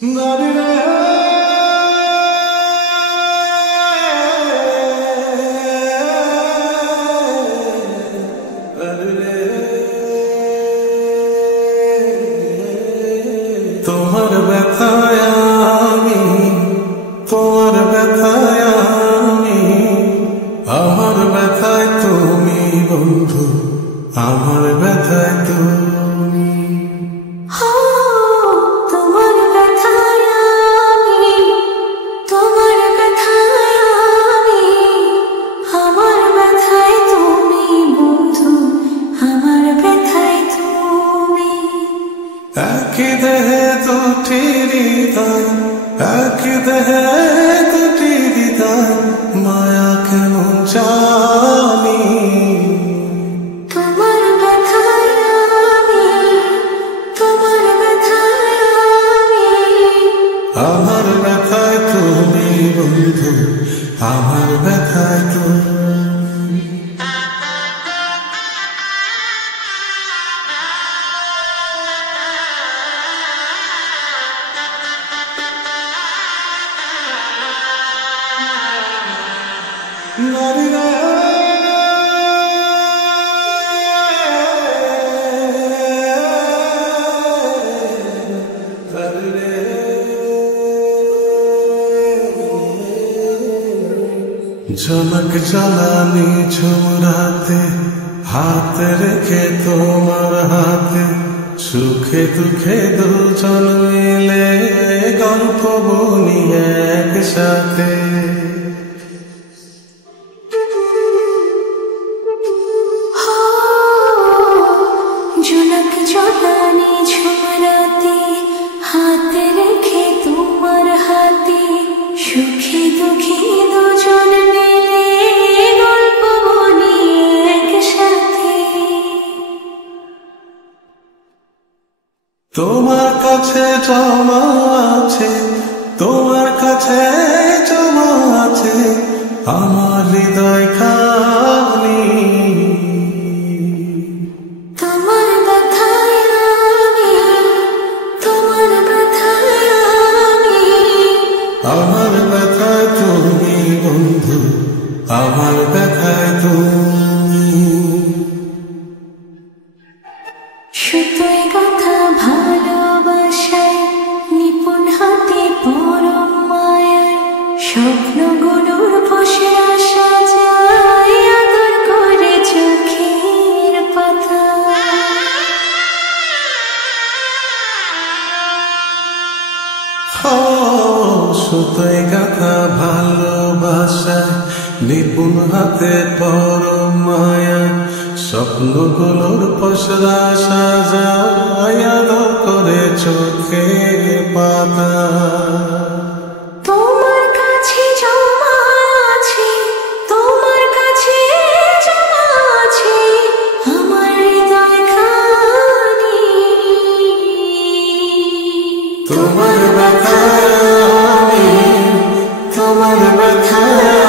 তোমার ব্যথায় আমি, তোমার ব্যথায় আমি, আমার ব্যথায় তুমি বন্ধু, আমার ব্যথায় তুমি। তোমার ব্যথায় আমি, তোমার ব্যথায় আমি, আমার ব্যথায় তুমি বন্ধু, আমার ব্যথায় তুমি। একই দেহে দুটি হৃদয়, একই দেহে দুটি হৃদয়, মায়া কেমন জানি। তোমার ব্যথায় আমি, তোমার ব্যথায় আমি, আমার ব্যথায় তুমি বন্ধু, আমার ব্যথায় তুমি। ঝলক জ্বালানি ঝুমরাতে, হাতে রেখে তোমার হাতে, সুখে দুঃখে দুজন মিলে গল্প বলি একসাথে। ঝলক জ্বালানি ঝুমরাতে, হাতে রেখে তোমার হাতে, সুখে দুঃখে দুজন মিলে গল্প বলি একসাথে। তোমার কাছে জমা আছে, তোমার কাছে জমা আছে আমার হৃদয় খালি। তোমার ব্যথায় আমি, তোমার ব্যথায় আমি, আমার ব্যথায় তুমি বন্ধু, আমার ব্যথায় তুমি। সুতোয় কথা ভালোবাসায়, নিপুণ হাতে পরম মায়ায়, স্বপ্নগুলোর পসরা সাজায়, আদর করে চোখের পাতা। সুতোয় গাথা ভালোবাসায়, নিপুণ হাতে পরম মায়া, স্বপ্নগুলোর পসরা সাজায়, আদর করে চোখের পাতা। তোমার কাছে জমা আছে, তোমার কাছে জমা আছে আমার হৃদয় খানি। তোমার ব্যথায় আমি, তোমার ব্যথায়